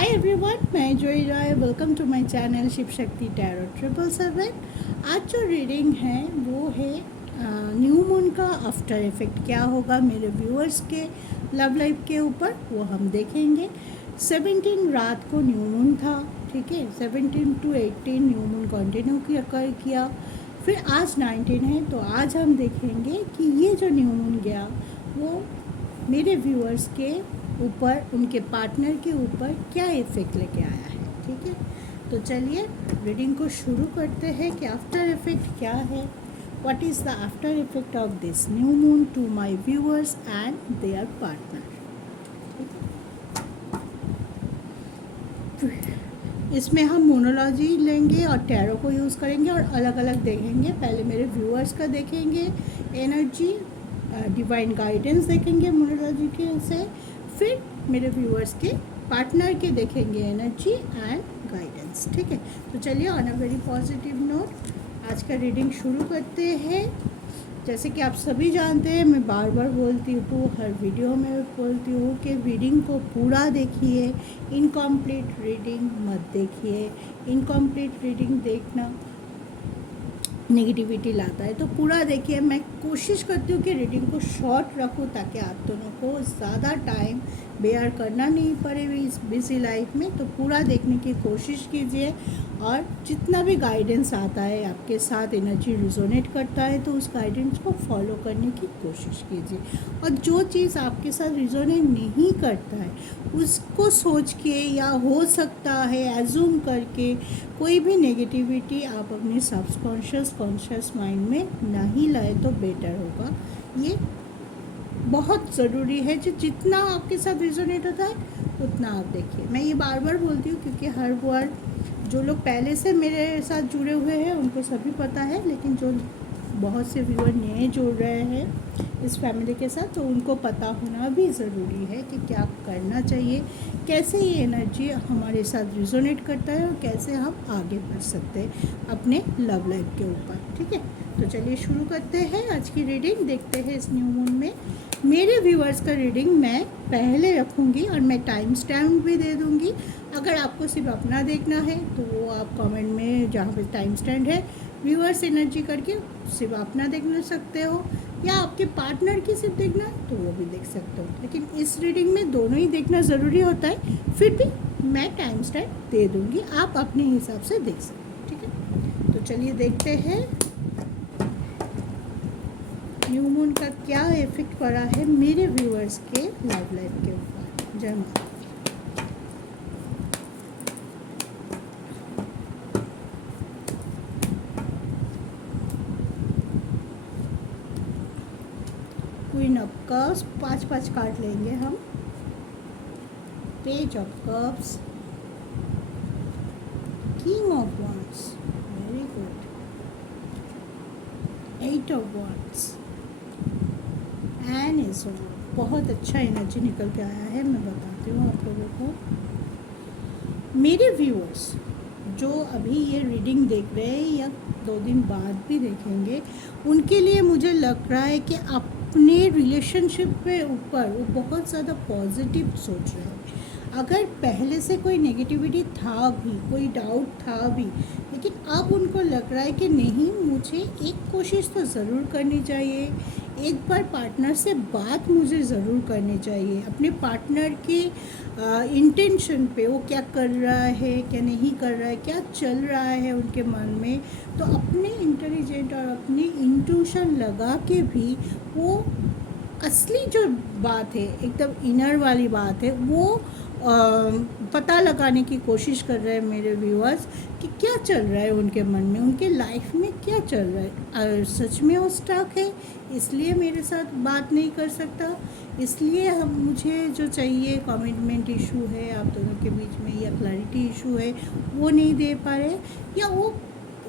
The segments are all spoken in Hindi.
हाय एवरीवन, मैं Joyee Rai. Welcome to my channel Shiv Shakti tarot 777। आज जो रीडिंग है वो है न्यू मून का आफ्टर इफेक्ट क्या होगा मेरे व्यूअर्स के लव लाइफ के ऊपर, वो हम देखेंगे। 17 रात को न्यू मून था, ठीक है। 17 to 18 न्यू मून कंटिन्यू किया। फिर आज 19 है, तो आज हम देखेंगे कि ये जो न्यू मून गया वो मेरे व्यूअर्स के ऊपर, उनके पार्टनर के ऊपर क्या इफ़ेक्ट लेके आया है, ठीक है। तो चलिए रीडिंग को शुरू करते हैं कि आफ्टर इफेक्ट क्या है। What is the after effect of this new moon to my viewers and their partner. इसमें हम मोनोलॉजी लेंगे और टैरो को यूज़ करेंगे और अलग अलग देखेंगे। पहले मेरे व्यूअर्स का देखेंगे एनर्जी, डिवाइन गाइडेंस देखेंगे मोनोलॉजी के से, फिर मेरे व्यूअर्स के पार्टनर के देखेंगे एनर्जी एंड गाइडेंस, ठीक है। तो चलिए on a very positive note आज का रीडिंग शुरू करते हैं। जैसे कि आप सभी जानते हैं, मैं बार बार बोलती हूँ, हर वीडियो में बोलती हूँ कि रीडिंग को पूरा देखिए, इनकम्प्लीट रीडिंग मत देखिए। इनकम्प्लीट रीडिंग देखना नेगेटिविटी लाता है, तो पूरा देखिए। मैं कोशिश करती हूँ कि रीडिंग को शॉर्ट रखूँ ताकि आप दोनों को ज़्यादा टाइम बेयर करना नहीं पड़े इस बिजी लाइफ में। तो पूरा देखने की कोशिश कीजिए और जितना भी गाइडेंस आता है, आपके साथ एनर्जी रिजोनेट करता है, तो उस गाइडेंस को फॉलो करने की कोशिश कीजिए। और जो चीज़ आपके साथ रिजोनेट नहीं करता है उसको सोच के या हो सकता है एज्यूम करके कोई भी नेगेटिविटी आप अपने सबकॉन्शियस कॉन्शियस माइंड में नहीं लाए तो बेटर होगा। ये बहुत ज़रूरी है। जितना आपके साथ रिजोनेट होता है उतना आप देखिए। मैं ये बार बार बोलती हूँ क्योंकि हर बार जो लोग पहले से मेरे साथ जुड़े हुए हैं उनको सभी पता है, लेकिन जो बहुत से व्यूअर नए जुड़ रहे हैं इस फैमिली के साथ, तो उनको पता होना भी ज़रूरी है कि क्या करना चाहिए, कैसे ये एनर्जी हमारे साथ रिजोनेट करता है और कैसे हम आगे बढ़ सकते हैं अपने लव लाइफ के ऊपर, ठीक है। तो चलिए शुरू करते हैं आज की रीडिंग। देखते हैं इस न्यू मून में मेरे व्यूअर्स का रीडिंग मैं पहले रखूँगी और मैं टाइम स्टैम्प भी दे दूँगी। अगर आपको सिर्फ अपना देखना है तो वो आप कमेंट में जहाँ पे टाइम स्टैम्प है व्यूअर्स एनर्जी करके सिर्फ अपना देखना सकते हो, या आपके पार्टनर की सिर्फ देखना है तो वो भी देख सकते हो। लेकिन इस रीडिंग में दोनों ही देखना ज़रूरी होता है, फिर भी मैं टाइम स्टैम्प दे दूँगी, आप अपने हिसाब से देख सकते हो, ठीक है। तो चलिए देखते हैं न्यू मून का क्या इफेक्ट पड़ा है मेरे व्यूअर्स के लव लाइफ के ऊपर। जय माता। क्वीन ऑफ कप्स 5 कार्ड लेंगे हम। Page of cups, king of wands, very good, 8 of wands and is बहुत अच्छा एनर्जी निकल के आया है। मैं बताती हूँ आप लोगों को। मेरे व्यूअर्स जो अभी ये रीडिंग देख रहे हैं या 2 दिन बाद भी देखेंगे, उनके लिए मुझे लग रहा है कि अपने रिलेशनशिप पे ऊपर वो बहुत ज़्यादा पॉजिटिव सोच रहे हैं। अगर पहले से कोई नेगेटिविटी था भी, कोई डाउट था भी, लेकिन अब उनको लग रहा है कि नहीं, मुझे एक कोशिश तो ज़रूर करनी चाहिए, एक बार पार्टनर से बात मुझे ज़रूर करनी चाहिए। अपने पार्टनर के इंटेंशन पे, वो क्या कर रहा है, क्या नहीं कर रहा है, क्या चल रहा है उनके मन में, तो अपने इंटेलिजेंट और अपनी इंट्यूशन लगा के भी वो असली जो बात है, एकदम इनर वाली बात है, वो पता लगाने की कोशिश कर रहे हैं मेरे व्यूअर्स कि क्या चल रहा है उनके मन में, उनके लाइफ में क्या चल रहा है। सच में वो स्टक है, इसलिए मेरे साथ बात नहीं कर सकता, इसलिए हम मुझे जो चाहिए कमिटमेंट इशू है आप दोनों के बीच में, या क्लैरिटी इशू है वो नहीं दे पा रहे, या वो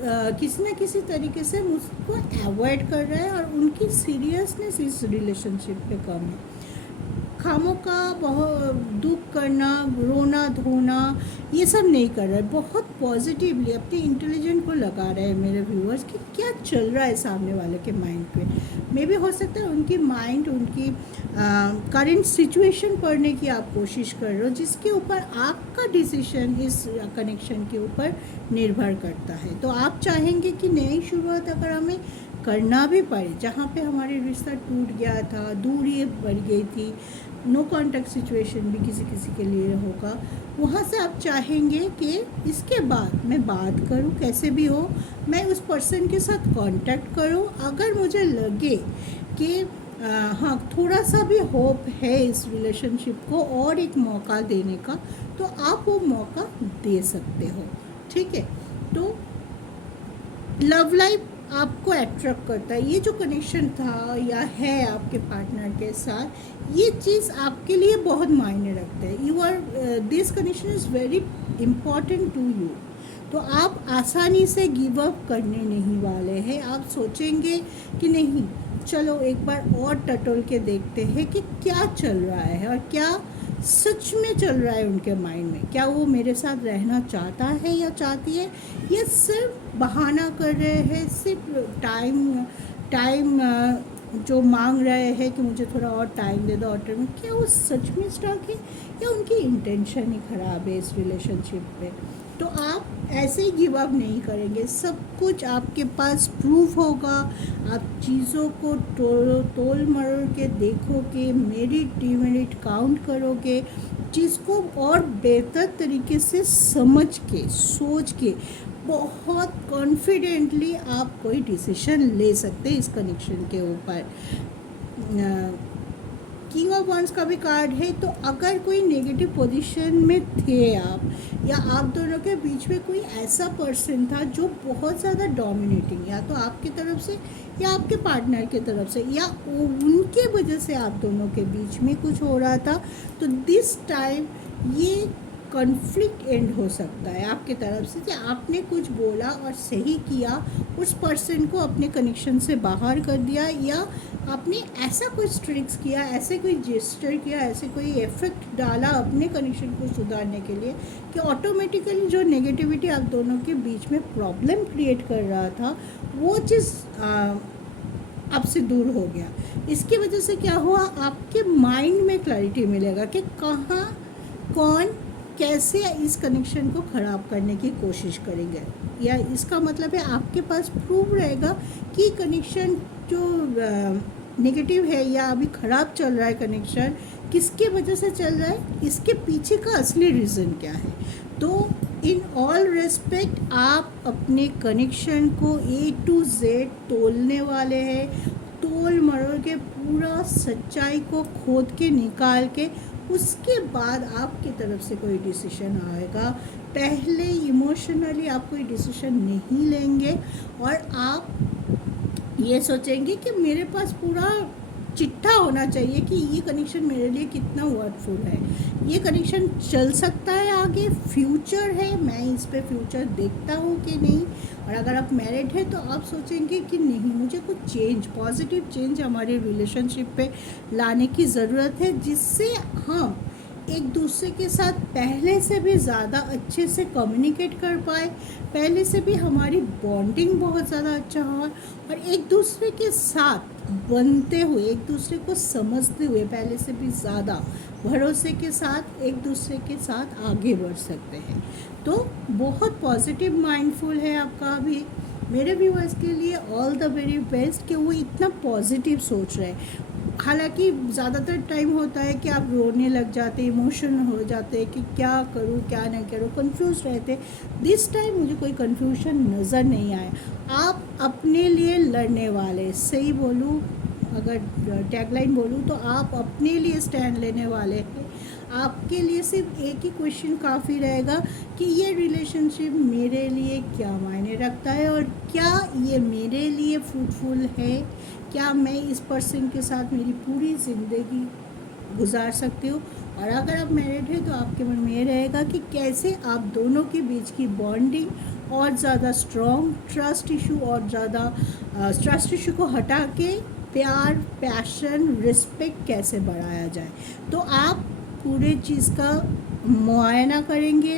किसी न किसी तरीके से मुझको अवॉइड कर रहा है और उनकी सीरियसनेस इस रिलेशनशिप पे कम है। खामों का बहुत दुख करना, रोना धोना, ये सब नहीं कर रहा है। बहुत पॉजिटिवली अपने इंटेलिजेंट को लगा रहे हैं मेरे व्यूअर्स कि क्या चल रहा है सामने वाले के माइंड पे। मे भी हो सकता है उनकी माइंड, उनकी करंट सिचुएशन पढ़ने की आप कोशिश कर रहे हो, जिसके ऊपर आपका डिसीजन इस कनेक्शन के ऊपर निर्भर करता है। तो आप चाहेंगे कि नई शुरुआत अगर हमें करना भी पड़े, जहाँ पे हमारे रिश्ता टूट गया था, दूरी बढ़ गई थी, नो कांटेक्ट सिचुएशन भी किसी किसी के लिए होगा, वहाँ से आप चाहेंगे कि इसके बाद मैं बात करूँ, कैसे भी हो मैं उस पर्सन के साथ कांटेक्ट करूँ। अगर मुझे लगे कि हाँ थोड़ा सा भी होप है इस रिलेशनशिप को और एक मौका देने का, तो आप वो मौका दे सकते हो। ठीक है, तो लव लाइफ आपको अट्रैक्ट करता है। ये जो कनेक्शन था या है आपके पार्टनर के साथ, ये चीज़ आपके लिए बहुत मायने रखते हैं। You are this connection is very important to you. तो आप आसानी से गिव अप करने नहीं वाले हैं। आप सोचेंगे कि नहीं, चलो एक बार और टटोल के देखते हैं कि क्या चल रहा है और क्या सच में चल रहा है उनके माइंड में। क्या वो मेरे साथ रहना चाहता है या चाहती है, या सिर्फ बहाना कर रहे हैं, सिर्फ टाइम जो मांग रहे हैं कि मुझे थोड़ा और टाइम दे दो और टाइम। क्या वो सच में स्टक है या उनकी इंटेंशन ही ख़राब है इस रिलेशनशिप पे। तो आप ऐसे ही गिव अप नहीं करेंगे। सब कुछ आपके पास प्रूफ होगा। आप चीज़ों को तोल मरोड़ के देखोगे, मेरिट डिमेरिट काउंट करोगे, चीज़ को और बेहतर तरीके से समझ के, सोच के, बहुत कॉन्फिडेंटली आप कोई डिसीजन ले सकते हैं इस कनेक्शन के ऊपर। किंग ऑफ वंस का भी कार्ड है। तो अगर कोई नेगेटिव पोजीशन में थे आप, या आप दोनों के बीच में कोई ऐसा पर्सन था जो बहुत ज़्यादा डोमिनेटिंग, या तो आपकी तरफ से या आपके पार्टनर की तरफ से, या उनके वजह से आप दोनों के बीच में कुछ हो रहा था, तो दिस टाइम ये कॉन्फ्लिक्ट एंड हो सकता है आपके तरफ से कि आपने कुछ बोला और सही किया, उस पर्सन को अपने कनेक्शन से बाहर कर दिया, या आपने ऐसा कुछ ट्रिक्स किया, ऐसे कोई जेस्चर किया, ऐसे कोई इफेक्ट डाला अपने कनेक्शन को सुधारने के लिए कि ऑटोमेटिकली जो नेगेटिविटी आप दोनों के बीच में प्रॉब्लम क्रिएट कर रहा था, वो चीज़ आपसे दूर हो गया। इसकी वजह से क्या हुआ, आपके माइंड में क्लैरिटी मिलेगा कि कहाँ कौन कैसे इस कनेक्शन को ख़राब करने की कोशिश करेंगे, या इसका मतलब है आपके पास प्रूफ रहेगा कि कनेक्शन जो नेगेटिव है या अभी ख़राब चल रहा है कनेक्शन, किसके वजह से चल रहा है, इसके पीछे का असली रीज़न क्या है। तो इन ऑल रेस्पेक्ट आप अपने कनेक्शन को A to Z तोलने वाले हैं, तोल मरोड़ के पूरा सच्चाई को खोद के निकाल के, उसके बाद आपकी तरफ से कोई डिसीजन आएगा। पहले इमोशनली आप कोई डिसीजन नहीं लेंगे और आप ये सोचेंगे कि मेरे पास पूरा चिट्ठा होना चाहिए कि ये कनेक्शन मेरे लिए कितना वर्थफुल है, ये कनेक्शन चल सकता है आगे, फ्यूचर है, मैं इस पे फ्यूचर देखता हूँ कि नहीं। और अगर आप मैरिड है तो आप सोचेंगे कि नहीं, मुझे कुछ चेंज, पॉजिटिव चेंज हमारे रिलेशनशिप पे लाने की ज़रूरत है, जिससे हम एक दूसरे के साथ पहले से भी ज़्यादा अच्छे से कम्युनिकेट कर पाए, पहले से भी हमारी बॉन्डिंग बहुत ज़्यादा अच्छा हो, और एक दूसरे के साथ बनते हुए, एक दूसरे को समझते हुए पहले से भी ज़्यादा भरोसे के साथ एक दूसरे के साथ आगे बढ़ सकते हैं। तो बहुत पॉजिटिव माइंडफुल है आपका भी। मेरे व्यूअर्स के लिए ऑल द वेरी बेस्ट कि वो इतना पॉजिटिव सोच रहे हैं। हालांकि ज़्यादातर टाइम होता है कि आप रोने लग जाते, इमोशन हो जाते हैं कि क्या करूँ क्या नहीं करूँ, कंफ्यूज रहते। दिस टाइम मुझे कोई कंफ्यूजन नज़र नहीं आया। आप अपने लिए लड़ने वाले, सही बोलूँ अगर टैगलाइन बोलूँ तो आप अपने लिए स्टैंड लेने वाले हैं। आपके लिए सिर्फ एक ही क्वेश्चन काफ़ी रहेगा कि ये रिलेशनशिप मेरे लिए क्या मायने रखता है और क्या ये मेरे लिए फ्रूटफुल है, क्या मैं इस पर्सन के साथ मेरी पूरी ज़िंदगी गुजार सकती हूँ। और अगर आप मैरिड हैं तो आपके मन में ये रहेगा कि कैसे आप दोनों के बीच की बॉन्डिंग और ज़्यादा स्ट्रॉन्ग, ट्रस्ट इशू और ज़्यादा ट्रस्ट इशू को हटा के प्यार, पैशन, रिस्पेक्ट कैसे बढ़ाया जाए। तो आप पूरे चीज़ का मुआयना करेंगे,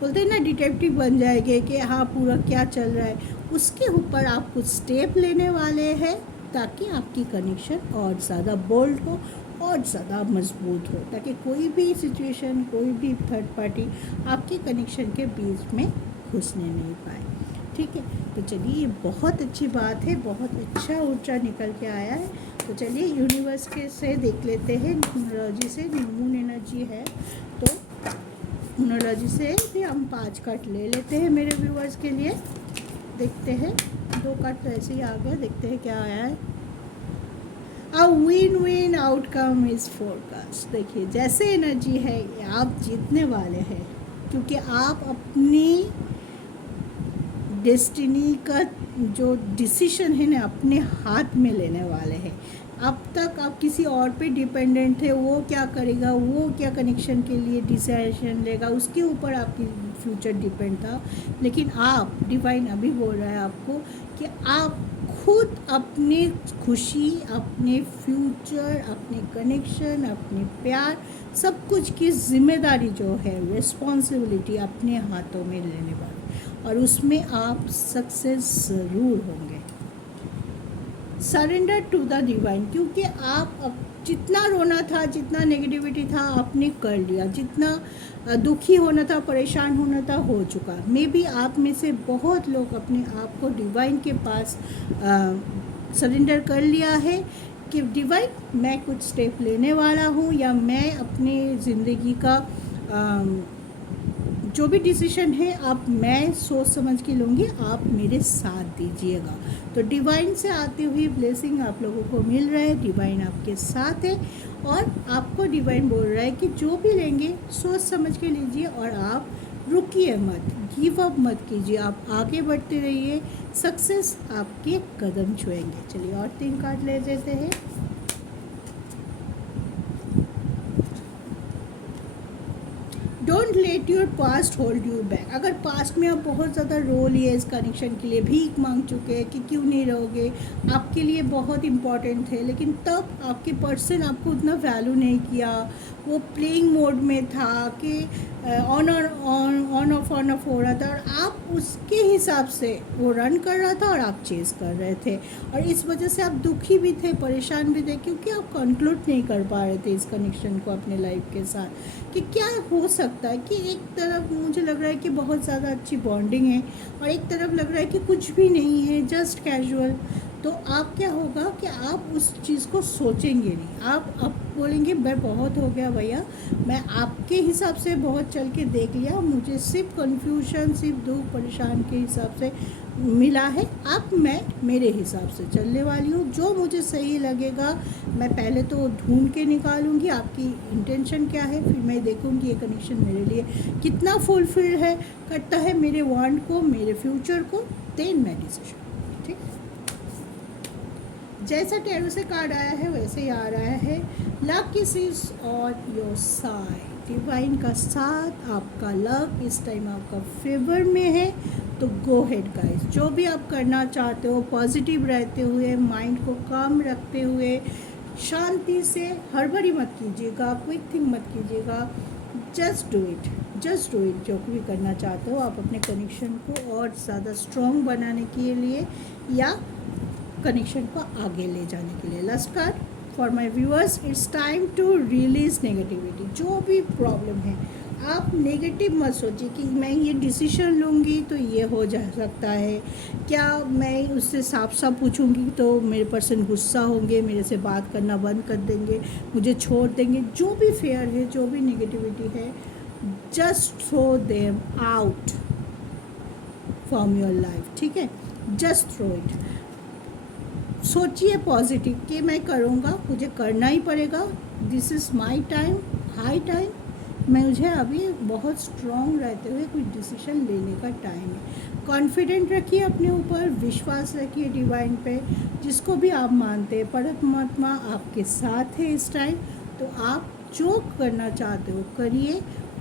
बोलते हैं ना डिटेक्टिव बन जाएंगे कि हाँ पूरा क्या चल रहा है, उसके ऊपर आप कुछ स्टेप लेने वाले हैं ताकि आपकी कनेक्शन और ज़्यादा बोल्ड हो और ज़्यादा मजबूत हो, ताकि कोई भी सिचुएशन, कोई भी थर्ड पार्टी आपके कनेक्शन के बीच में घुसने नहीं पाए। ठीक है, तो चलिए ये बहुत अच्छी बात है, बहुत अच्छा ऊर्जा निकल के आया है। तो चलिए यूनिवर्स के से देख लेते हैं, न्यूमरोलॉजी से। मून एनर्जी है तो न्यूमरोलॉजी से भी हम 5 कार्ड ले लेते हैं मेरे व्यूअर्स के लिए। देखते हैं, 2 कार्ड तो ऐसे ही आ गए, देखते हैं क्या आया है। A win win outcome is forecast. देखिए जैसे एनर्जी है आप जीतने वाले हैं, क्योंकि आप अपनी डेस्टिनी का जो डिसीजन है ना अपने हाथ में लेने वाले हैं। अब तक आप किसी और पे डिपेंडेंट थे, वो क्या करेगा, वो क्या कनेक्शन के लिए डिसीजन लेगा, उसके ऊपर आपकी फ्यूचर डिपेंड था। लेकिन आप, डिवाइन अभी बोल रहा है आपको कि आप खुद अपनी खुशी, अपने फ्यूचर, अपने कनेक्शन, अपने प्यार, सब कुछ की जिम्मेदारी जो है, रिस्पॉन्सिबिलिटी अपने हाथों में लेने वाले, और उसमें आप सक्सेस ज़रूर होंगे। सरेंडर टू द डिवाइन, क्योंकि आप अब जितना रोना था, जितना नेगेटिविटी था आपने कर लिया, जितना दुखी होना था, परेशान होना था, हो चुका। मे बी आप में से बहुत लोग अपने आप को डिवाइन के पास सरेंडर कर लिया है कि डिवाइन मैं कुछ स्टेप लेने वाला हूँ, या मैं अपनी ज़िंदगी का जो भी डिसीजन है आप मैं सोच समझ के लूँगी, आप मेरे साथ दीजिएगा। तो डिवाइन से आती हुई ब्लेसिंग आप लोगों को मिल रहा है, डिवाइन आपके साथ है, और आपको डिवाइन बोल रहा है कि जो भी लेंगे सोच समझ के लीजिए, और आप रुकिए मत, गिव अप मत कीजिए, आप आगे बढ़ते रहिए, सक्सेस आपके कदम छुएंगे। चलिए और 3 कार्ड ले लेते हैं। Don't let your past hold you back. अगर पास्ट में आप बहुत ज़्यादा रो लिए इस कनेक्शन के लिए, भीख मांग चुके हैं कि क्यों नहीं रहोगे, आपके लिए बहुत इंपॉर्टेंट थे, लेकिन तब आपके पर्सन आपको उतना वैल्यू नहीं किया, वो प्लेइंग मोड में था कि ऑन ऑफ हो रहा था, और आप उसके हिसाब से वो रन कर रहा था और आप चेज़ कर रहे थे, और इस वजह से आप दुखी भी थे, परेशान भी थे, क्योंकि आप कंक्लूड नहीं कर पा रहे थे इस कनेक्शन को अपने लाइफ के साथ कि क्या हो सकता है। कि एक तरफ मुझे लग रहा है कि बहुत ज़्यादा अच्छी बॉन्डिंग है, और एक तरफ लग रहा है कि कुछ भी नहीं है, जस्ट कैजुअल। तो आप क्या होगा कि आप उस चीज़ को सोचेंगे नहीं, आप बोलेंगे मैं बहुत हो गया भैया, मैं आपके हिसाब से बहुत चल के देख लिया, मुझे सिर्फ कन्फ्यूजन, सिर्फ दुख परेशान के हिसाब से मिला है, अब मैं मेरे हिसाब से चलने वाली हूँ, जो मुझे सही लगेगा मैं पहले तो ढूंढ के निकालूंगी आपकी इंटेंशन क्या है, फिर मैं देखूंगी ये कनेक्शन मेरे लिए कितना फुलफिल है, करता है मेरे वांट को, मेरे फ्यूचर को, देन मैं डिसीजन। ठीक, जैसा टैरो से कार्ड आया है वैसे ही आ रहा है, luck is on your side. Divine का साथ, आपका लक इस टाइम आपका फेवर में है। तो गो हेड गाइस, जो भी आप करना चाहते हो, पॉजिटिव रहते हुए, माइंड को काम रखते हुए, शांति से, हड़बड़ी मत कीजिएगा, क्विक थिंक मत कीजिएगा, just do it, just do it. जो भी करना चाहते हो आप अपने कनेक्शन को और ज़्यादा स्ट्रॉन्ग बनाने के लिए या कनेक्शन को आगे ले जाने के लिए। Last card for my viewers, it's time to release negativity. जो भी प्रॉब्लम है आप नेगेटिव मत सोचिए कि मैं ये डिसीजन लूँगी तो ये हो जा सकता है, क्या मैं उससे साफ साफ पूछूंगी तो मेरे पर्सन गुस्सा होंगे, मेरे से बात करना बंद कर देंगे, मुझे छोड़ देंगे। जो भी फेयर है, जो भी नेगेटिविटी है, just throw them out from your life. ठीक है, जस्ट थ्रो इट। सोचिए पॉजिटिव कि मैं करूँगा, मुझे करना ही पड़ेगा, this is my time, high time, मुझे अभी बहुत स्ट्रॉन्ग रहते हुए कुछ डिसीजन लेने का टाइम है। कॉन्फिडेंट रखिए अपने ऊपर, विश्वास रखिए डिवाइन पे, जिसको भी आप मानते हैं, परमात्मा आपके साथ है इस टाइम। तो आप जो करना चाहते हो करिए,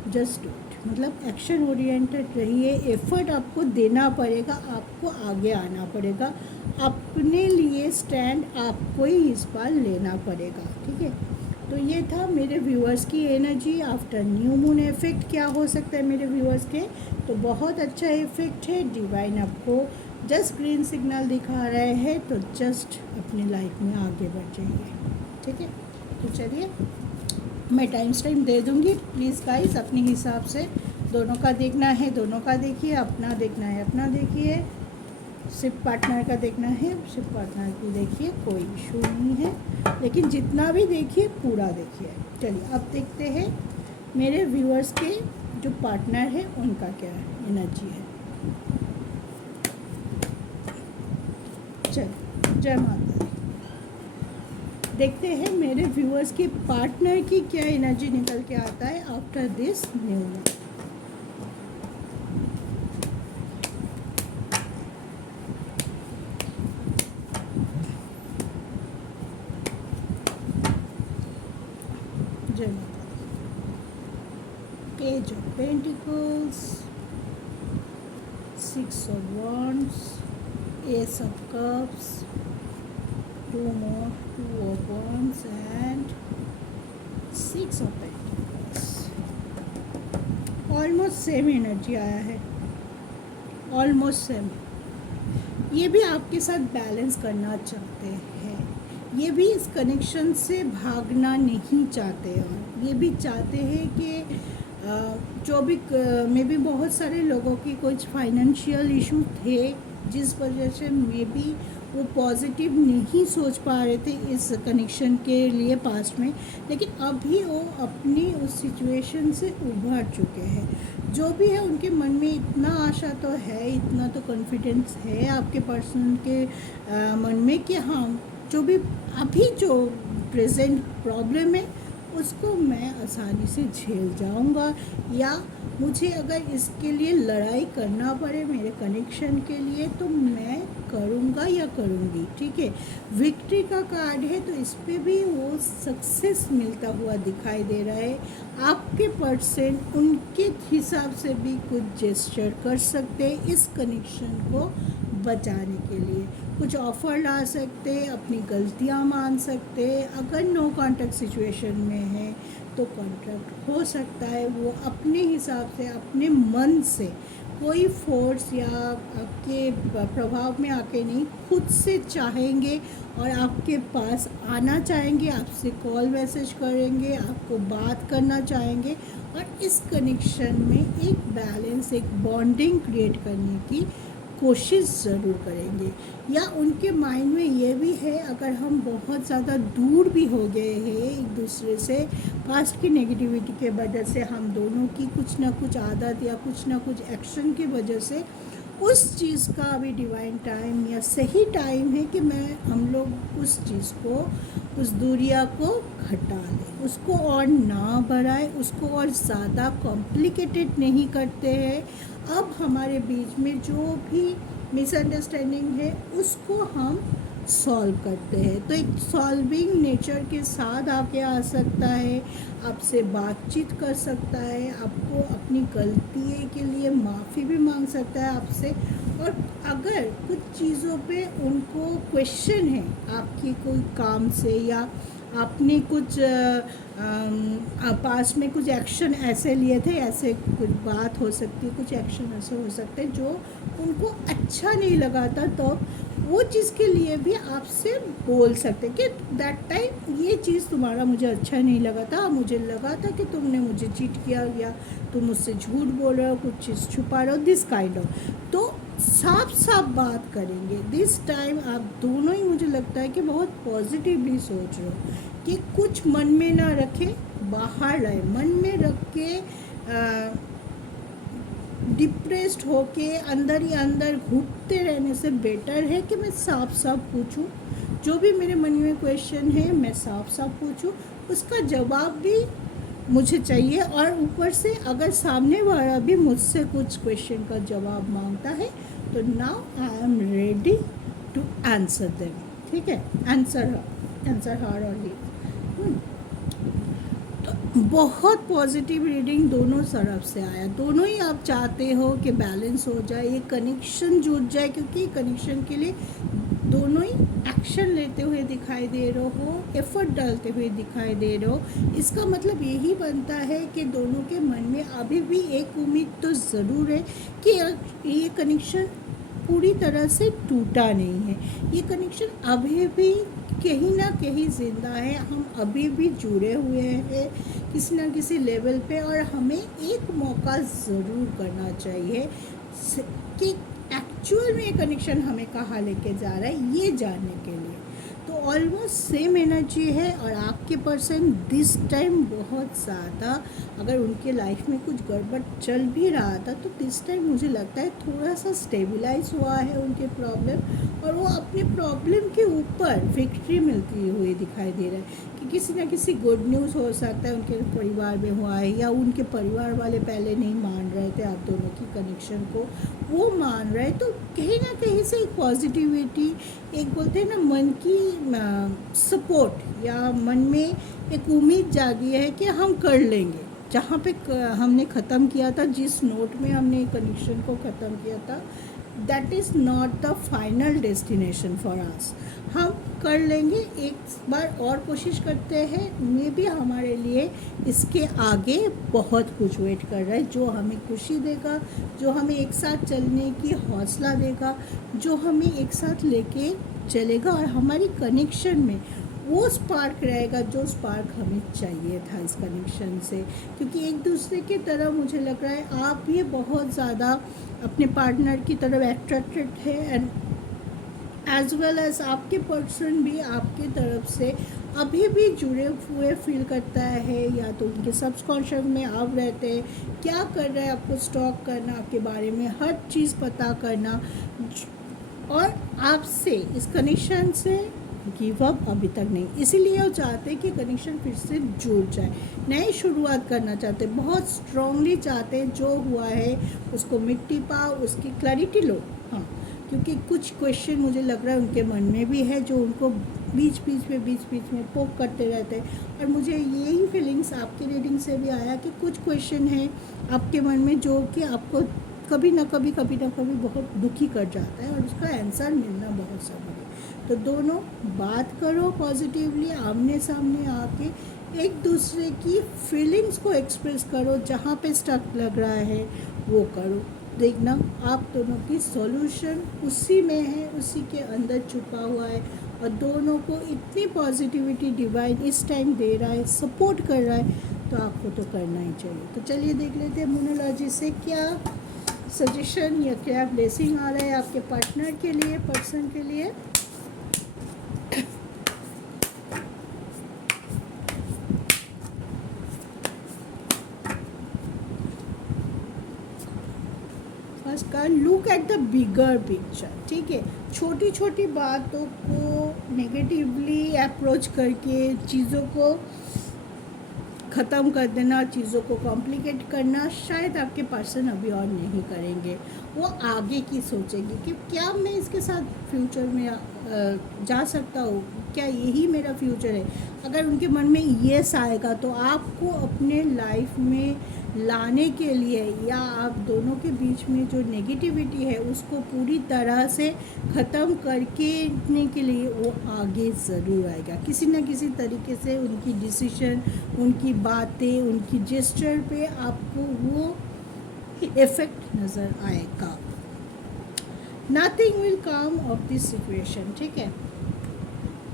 जस्ट डू इट। मतलब एक्शन ओरिएंटेड रहिए, एफर्ट आपको देना पड़ेगा, आपको आगे आना पड़ेगा, अपने लिए स्टैंड आपको ही इस बार लेना पड़ेगा, ठीक है। तो ये था मेरे व्यूअर्स की energy after new moon. Effect क्या हो सकता है मेरे व्यूअर्स के, तो बहुत अच्छा इफेक्ट है। डिवाइन आपको जस्ट ग्रीन सिग्नल दिखा रहे हैं, तो जस्ट अपनी लाइफ में आगे बढ़ जाइए, ठीक है। तो चलिए मैं टाइम दे दूँगी, प्लीज़ गाइस अपने हिसाब से दोनों का देखना है दोनों का देखिए, अपना देखना है अपना देखिए, सिर्फ पार्टनर का देखना है सिर्फ पार्टनर की देखिए, कोई इशू नहीं है, लेकिन जितना भी देखिए पूरा देखिए। चलिए अब देखते हैं मेरे व्यूअर्स के जो पार्टनर है उनका क्या एनर्जी है। चलिए जय माता दी। देखते हैं मेरे व्यूअर्स के पार्टनर की क्या एनर्जी निकल के आता है आफ्टर दिस न्यू मून। जय माता दी। Page of pentacles, 6 of wands, ace of cups, 2 of wands and 6 of pentacles। Almost same energy आया है, ऑलमोस्ट सेम। ये भी आपके साथ बैलेंस करना चाहते हैं, ये भी इस कनेक्शन से भागना नहीं चाहते, और ये भी चाहते हैं कि जो भी मे बी बहुत सारे लोगों की कुछ फाइनेंशियल इशू थे जिस वजह से मे बी वो पॉजिटिव नहीं सोच पा रहे थे इस कनेक्शन के लिए पास्ट में, लेकिन अभी वो अपनी उस सिचुएशन से उभर चुके हैं। जो भी है उनके मन में इतना आशा तो है, इतना तो कॉन्फिडेंस है आपके पर्सन के मन में कि हाँ जो भी अभी जो प्रेजेंट प्रॉब्लम है उसको मैं आसानी से झेल जाऊंगा, या मुझे अगर इसके लिए लड़ाई करना पड़े मेरे कनेक्शन के लिए तो मैं करूंगा या करूंगी, ठीक है। विक्ट्री का कार्ड है तो इस पे भी वो सक्सेस मिलता हुआ दिखाई दे रहा है। आपके पर्सन उनके हिसाब से भी कुछ जेस्चर कर सकते हैं इस कनेक्शन को बचाने के लिए, कुछ ऑफ़र ला सकते, अपनी गलतियां मान सकते। अगर नो कॉन्टैक्ट सिचुएशन में है तो कॉन्ट्रैक्ट हो सकता है, वो अपने हिसाब से अपने मन से, कोई फोर्स या आपके प्रभाव में आके नहीं, खुद से चाहेंगे और आपके पास आना चाहेंगे, आपसे कॉल मैसेज करेंगे, आपको बात करना चाहेंगे, और इस कनेक्शन में एक बैलेंस, एक बॉन्डिंग क्रिएट करने की कोशिश ज़रूर करेंगे। या उनके माइंड में ये भी है अगर हम बहुत ज़्यादा दूर भी हो गए हैं एक दूसरे से, पास्ट की नेगेटिविटी के वजह से, हम दोनों की कुछ ना कुछ आदत या कुछ ना कुछ एक्शन की वजह से, उस चीज़ का अभी डिवाइन टाइम या सही टाइम है कि हम लोग उस चीज़ को, उस दूरिया को घटा लें, उसको और ना बढ़ाए, उसको और ज़्यादा कॉम्प्लिकेटेड नहीं करते हैं। अब हमारे बीच में जो भी मिसअंडरस्टैंडिंग है उसको हम सॉल्व करते हैं, तो एक सॉल्विंग नेचर के साथ आके आ सकता है, आपसे बातचीत कर सकता है, आपको अपनी गलती के लिए माफ़ी भी मांग सकता है आपसे। और अगर कुछ चीज़ों पे उनको क्वेश्चन है आपकी कोई काम से, या आपने कुछ पास में कुछ एक्शन ऐसे लिए थे, ऐसे कुछ बात हो सकती है, कुछ एक्शन ऐसे हो सकते हैं जो उनको अच्छा नहीं लगा था, तो वो चीज़ के लिए भी आपसे बोल सकते कि दैट टाइम ये चीज़ तुम्हारा मुझे अच्छा नहीं लगा था, मुझे लगा था कि तुमने मुझे चीट किया, या तुम मुझसे झूठ बोल रहे हो, कुछ चीज़ छुपा रहे हो, दिस काइंड ऑफ। तो साफ साफ बात करेंगे दिस टाइम। आप दोनों ही मुझे लगता है कि बहुत पॉजिटिवली सोच रहे हो कि कुछ मन में ना रखें, बाहर लाए, मन में रख के डिप्रेस्ड होके अंदर ही अंदर घुटते रहने से बेटर है कि मैं साफ साफ पूछूं, जो भी मेरे मन में क्वेश्चन है मैं साफ साफ पूछूं, उसका जवाब भी मुझे चाहिए, और ऊपर से अगर सामने वाला भी मुझसे कुछ क्वेश्चन का जवाब मांगता है तो now I am ready to answer them, ठीक है, आंसर हर और ही। तो बहुत पॉजिटिव रीडिंग दोनों तरफ से आया। दोनों ही आप चाहते हो कि बैलेंस हो जाए, ये कनेक्शन जुड़ जाए, क्योंकि कनेक्शन के लिए दोनों ही एक्शन लेते हुए दिखाई दे रहे हो, एफर्ट डालते हुए दिखाई दे रहे हो। इसका मतलब यही बनता है कि दोनों के मन में अभी भी एक उम्मीद तो ज़रूर है कि ये कनेक्शन पूरी तरह से टूटा नहीं है, ये कनेक्शन अभी भी कहीं ना कहीं ज़िंदा है, हम अभी भी जुड़े हुए हैं किसी ना किसी लेवल पे, और हमें एक मौका ज़रूर करना चाहिए कि एक्चुअल में ये कनेक्शन हमें कहाँ लेके जा रहा है, ये जानने के लिए। तो ऑलमोस्ट सेम एनर्जी है, और आपके पर्सन दिस टाइम बहुत ज़्यादा, अगर उनके लाइफ में कुछ गड़बड़ चल भी रहा था तो दिस टाइम मुझे लगता है थोड़ा सा स्टेबलाइज हुआ है उनके प्रॉब्लम, और वो अपने प्रॉब्लम के ऊपर विक्ट्री मिलती हुई दिखाई दे रहा है कि किसी ना किसी गुड न्यूज़ हो सकता है उनके परिवार में हुआ है, या उनके परिवार वाले पहले नहीं मान रहे थे आप दोनों की कनेक्शन को, वो मान रहे, तो कहीं ना कहीं से एक पॉजिटिविटी, एक बोलते हैं ना मन की सपोर्ट, या मन में एक उम्मीद जागी है कि हम कर लेंगे। जहाँ पे हमने ख़त्म किया था, जिस नोट में हमने कनेक्शन को ख़त्म किया था, that is not the final destination for us. हम कर लेंगे, एक बार और कोशिश करते हैं, मे बी हमारे लिए इसके आगे बहुत कुछ वेट कर रहा है, जो हमें खुशी देगा, जो हमें एक साथ चलने की हौसला देगा, जो हमें एक साथ लेके चलेगा, और हमारी कनेक्शन में वो स्पार्क रहेगा जो स्पार्क हमें चाहिए था इस कनेक्शन से। क्योंकि एक दूसरे की तरह मुझे लग रहा है आप भी बहुत ज़्यादा अपने पार्टनर की तरफ अट्रैक्टेड है, एंड एज वेल एज आपके पर्सन भी आपके तरफ से अभी भी जुड़े हुए फील करता है, या तो उनके सबकॉन्शियस में आप रहते हैं, क्या कर रहे हैं आपको स्टॉक करना, आपके बारे में हर चीज़ पता करना, और आपसे इस कनेक्शन से गिव अप अभी तक नहीं, इसीलिए वो चाहते हैं कि कनेक्शन फिर से जुड़ जाए, नई शुरुआत करना चाहते हैं, बहुत स्ट्रांगली चाहते हैं जो हुआ है उसको मिट्टी पाओ, उसकी क्लैरिटी लो। हाँ, क्योंकि कुछ क्वेश्चन मुझे लग रहा है उनके मन में भी है जो उनको बीच बीच में पोक करते रहते हैं, और मुझे यही फीलिंग्स आपकी रीडिंग से भी आया कि कुछ क्वेश्चन है आपके मन में जो कि आपको कभी ना कभी बहुत दुखी कर जाता है, और उसका आंसर मिलना बहुत ज़रूरी है। तो दोनों बात करो पॉजिटिवली, आमने सामने आके एक दूसरे की फीलिंग्स को एक्सप्रेस करो, जहाँ पे स्टक लग रहा है वो करो, देखना आप दोनों की सॉल्यूशन उसी में है, उसी के अंदर छुपा हुआ है, और दोनों को इतनी पॉजिटिविटी डिवाइन इस टाइम दे रहा है, सपोर्ट कर रहा है, तो आपको तो करना ही चाहिए। तो चलिए देख लेते हैं मोनोलॉजी से क्या सजेशन या क्या ब्लेसिंग आ रहा है आपके पार्टनर के लिए, पर्सन के लिए। फर्स्ट का look at the bigger picture, ठीक है। छोटी छोटी बातों को नेगेटिवली अप्रोच करके चीज़ों को ख़त्म कर देना, चीज़ों को कॉम्प्लिकेट करना शायद आपके पर्सन अभी और नहीं करेंगे। वो आगे की सोचेंगे कि क्या मैं इसके साथ फ्यूचर में जा सकता हूँ, क्या यही मेरा फ्यूचर है। अगर उनके मन में येस आएगा तो आपको अपने लाइफ में लाने के लिए, या आप दोनों के बीच में जो नेगेटिविटी है उसको पूरी तरह से ख़त्म करके के लिए वो आगे ज़रूर आएगा। किसी न किसी तरीके से उनकी डिसीजन, उनकी बातें, उनकी जेस्चर पे आपको वो इफ़ेक्ट नज़र आएगा। Nothing will come of this situation, ठीक है।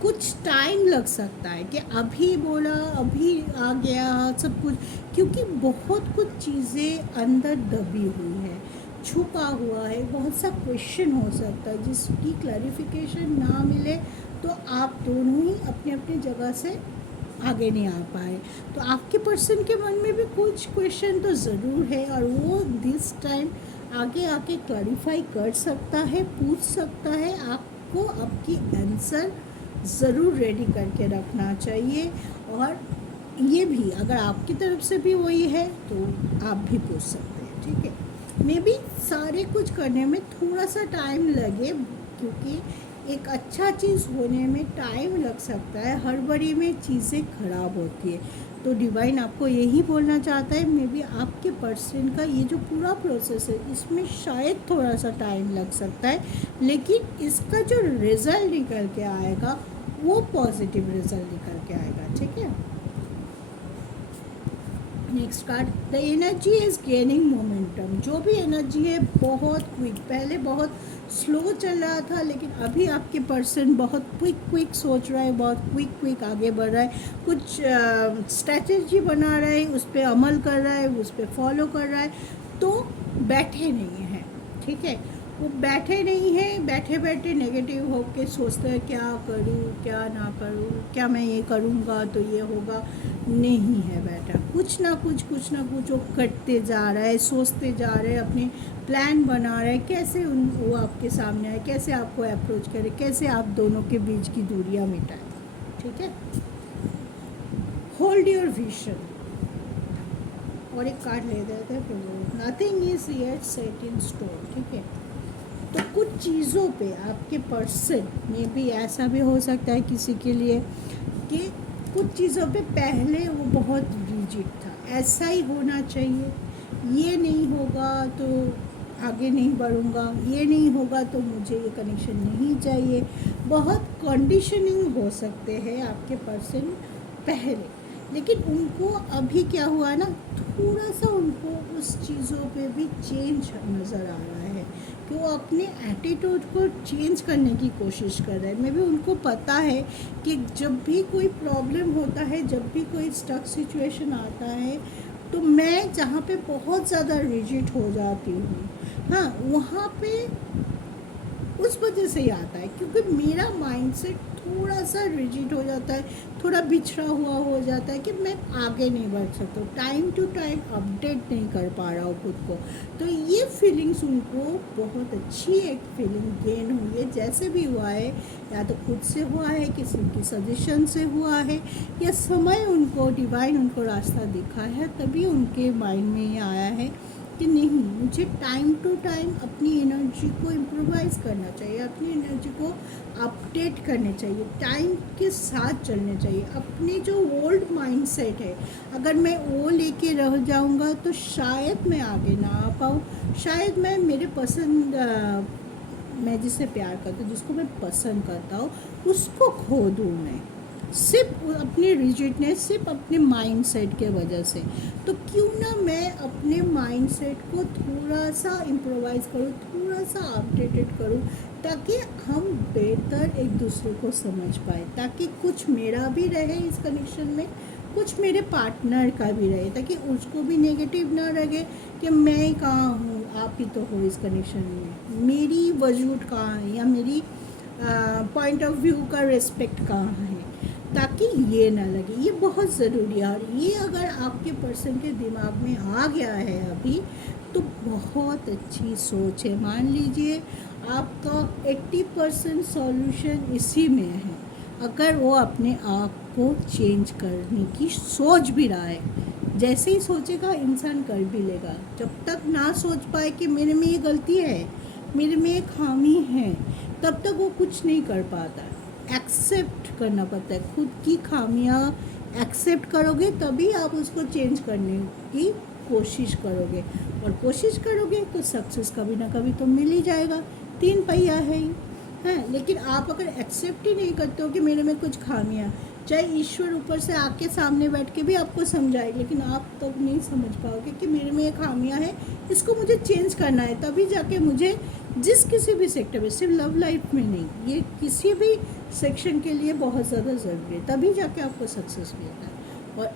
कुछ टाइम लग सकता है कि अभी बोला अभी आ गया सब कुछ, क्योंकि बहुत कुछ चीज़ें अंदर दबी हुई है, छुपा हुआ है, बहुत सा क्वेश्चन हो सकता है जिसकी क्लैरिफिकेशन ना मिले तो आप दोनों ही अपनी अपनी जगह से आगे नहीं आ पाए। तो आपके पर्सन के मन में भी कुछ क्वेश्चन तो ज़रूर है, और वो दिस टाइम आगे आके क्लैरिफाई कर सकता है, पूछ सकता है। आपको आपकी आंसर ज़रूर रेडी करके रखना चाहिए, और ये भी अगर आपकी तरफ से भी वही है तो आप भी पूछ सकते हैं, ठीक है। मे बी सारे कुछ करने में थोड़ा सा टाइम लगे, क्योंकि एक अच्छा चीज़ होने में टाइम लग सकता है, हड़बड़ी में चीज़ें खराब होती है। तो डिवाइन आपको यही बोलना चाहता है, मे बी आपके पर्सन का ये जो पूरा प्रोसेस है इसमें शायद थोड़ा सा टाइम लग सकता है, लेकिन इसका जो रिज़ल्ट निकल के आएगा वो पॉजिटिव रिज़ल्ट निकल के आएगा। ठीक है, next card, the energy is gaining momentum. जो भी एनर्जी है बहुत क्विक, पहले बहुत स्लो चल रहा था, लेकिन अभी आपके पर्सन बहुत क्विक सोच रहा है, बहुत क्विक आगे बढ़ रहा है, कुछ स्ट्रैटेजी बना रहा है, उस पर अमल कर रहा है, उस पर फॉलो कर रहा है। तो बैठे नहीं हैं, ठीक है, वो बैठे नहीं हैं, बैठे बैठे नेगेटिव होके सोचते हैं क्या करूँ क्या ना करूँ, क्या मैं ये करूँगा तो ये होगा, नहीं है बैठा, कुछ ना कुछ वो करते जा रहा है, सोचते जा रहे हैं, अपने प्लान बना रहे हैं, कैसे वो आपके सामने आए, कैसे आपको अप्रोच करे, कैसे आप दोनों के बीच की दूरियां मिटाएं। ठीक है, होल्ड योर विजन। और एक कार्ड ले देते हैं, nothing is yet set in stone. ठीक है, तो कुछ चीज़ों पे आपके पर्सन में भी ऐसा भी हो सकता है किसी के लिए कि कुछ चीज़ों पे पहले वो बहुत रिजिड था, ऐसा ही होना चाहिए, ये नहीं होगा तो आगे नहीं बढ़ूँगा, ये नहीं होगा तो मुझे ये कनेक्शन नहीं चाहिए, बहुत कंडीशनिंग हो सकते हैं आपके पर्सन पहले। लेकिन उनको अभी क्या हुआ ना, थोड़ा सा उनको उस चीज़ों पे भी चेंज नज़र आ रहा है कि वो अपने एटीट्यूड को चेंज करने की कोशिश कर रहे हैं। मे बी उनको पता है कि जब भी कोई प्रॉब्लम होता है, जब भी कोई स्टक सिचुएशन आता है, तो मैं जहाँ पे बहुत ज़्यादा रिजिड हो जाती हूँ, हाँ, वहाँ पे उस वजह से ही आता है क्योंकि मेरा माइंडसेट थोड़ा सा रिजिड हो जाता है, थोड़ा बिछड़ा हुआ हो जाता है कि मैं आगे नहीं बढ़ सकता हूँ, टाइम टू टाइम अपडेट नहीं कर पा रहा हूँ खुद को। तो ये फीलिंग्स उनको बहुत अच्छी एक फीलिंग गेन हुई है, जैसे भी हुआ है, या तो खुद से हुआ है, किसी की सजेशन से हुआ है, या समय उनको डिवाइन उनको रास्ता दिखा है, तभी उनके माइंड में ये आया है कि नहीं, मुझे टाइम टू टाइम अपनी एनर्जी को इम्प्रोवाइज़ करना चाहिए, अपनी एनर्जी को अपडेट करने चाहिए, टाइम के साथ चलने चाहिए। अपने जो ओल्ड माइंडसेट है, अगर मैं वो लेके रह जाऊंगा तो शायद मैं आगे ना आ पाऊँ, शायद मैं मेरे पसंद मैं जिससे प्यार करता हूँ, जिसको मैं पसंद करता हूँ, उसको खो दूँ मैं, सिर्फ अपनी रिजिडनेस, सिर्फ अपने माइंडसेट के वजह से। तो क्यों ना मैं अपने माइंडसेट को थोड़ा सा इम्प्रोवाइज़ करूँ, थोड़ा सा अपडेटेड करूँ, ताकि हम बेहतर एक दूसरे को समझ पाए, ताकि कुछ मेरा भी रहे इस कनेक्शन में, कुछ मेरे पार्टनर का भी रहे, ताकि उसको भी नेगेटिव ना लगे कि मैं कहाँ हूँ, आप ही तो हो इस कनेक्शन में, मेरी वजूद कहाँ है, या मेरी पॉइंट ऑफ व्यू का रिस्पेक्ट कहाँ है, ताकि ये ना लगे। ये बहुत ज़रूरी है, और ये अगर आपके पर्सन के दिमाग में आ गया है अभी, तो बहुत अच्छी सोच है। मान लीजिए आपका 80% सॉल्यूशन इसी में है, अगर वो अपने आप को चेंज करने की सोच भी रहा है। जैसे ही सोचेगा इंसान कर भी लेगा, जब तक ना सोच पाए कि मेरे में ये गलती है, मेरे में ये खामी है, तब तक वो कुछ नहीं कर पाता। एक्सेप्ट करना पड़ता है, खुद की खामियां एक्सेप्ट करोगे तभी आप उसको चेंज करने की कोशिश करोगे, और कोशिश करोगे तो सक्सेस कभी ना कभी तो मिल ही जाएगा, 3 पहिया है ही, हैं। लेकिन आप अगर एक्सेप्ट ही नहीं करते हो कि मेरे में कुछ खामियां, चाहे ईश्वर ऊपर से आके सामने बैठ के भी आपको समझाए, लेकिन आप तब नहीं समझ पाओगे कि मेरे में ये खामियां है, इसको मुझे चेंज करना है, तभी जाके मुझे जिस किसी भी सेक्टर में, सिर्फ लव लाइफ में नहीं, ये किसी भी सेक्शन के लिए बहुत ज़्यादा ज़रूरी है, तभी जाके आपको सक्सेस मिलता है। और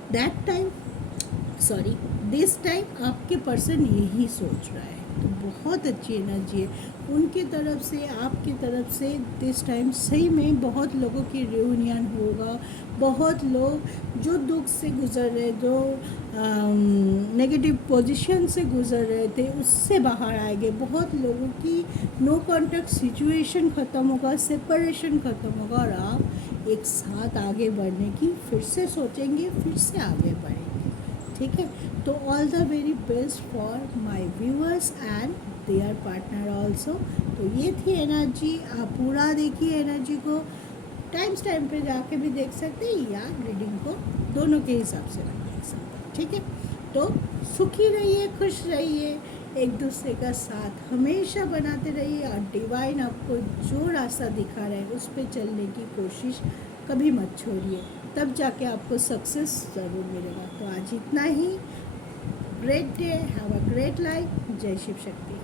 दिस टाइम आपके पर्सन यही सोच रहा है, तो बहुत अच्छी एनर्जी है उनकी तरफ से, आपकी तरफ से। दिस टाइम सही में बहुत लोगों की रियूनियन होगा, बहुत लोग जो दुख से गुजर रहे, जो नेगेटिव पोजीशन से गुजर रहे थे, उससे बाहर आएंगे, बहुत लोगों की नो कॉन्टैक्ट सिचुएशन ख़त्म होगा, सेपरेशन ख़त्म होगा, और आप एक साथ आगे बढ़ने की फिर से सोचेंगे, फिर से आगे बढ़ेंगे। ठीक है, तो all the very best for my viewers and their partner also. तो ये थी एनर्जी। आप पूरा देखिए एनर्जी को, टाइम पे जाके भी देख सकते हैं या रीडिंग को दोनों के हिसाब से आप देख सकते हैं, ठीक है। तो सुखी रहिए, खुश रहिए, एक दूसरे का साथ हमेशा बनाते रहिए और डिवाइन आपको जो रास्ता दिखा रहे हैं उस पर चलने की कोशिश कभी मत छोड़िए, तब जाके आपको सक्सेस ज़रूर मिलेगा। तो आज इतना ही। Great day, have a great life. जय शिव शक्ति।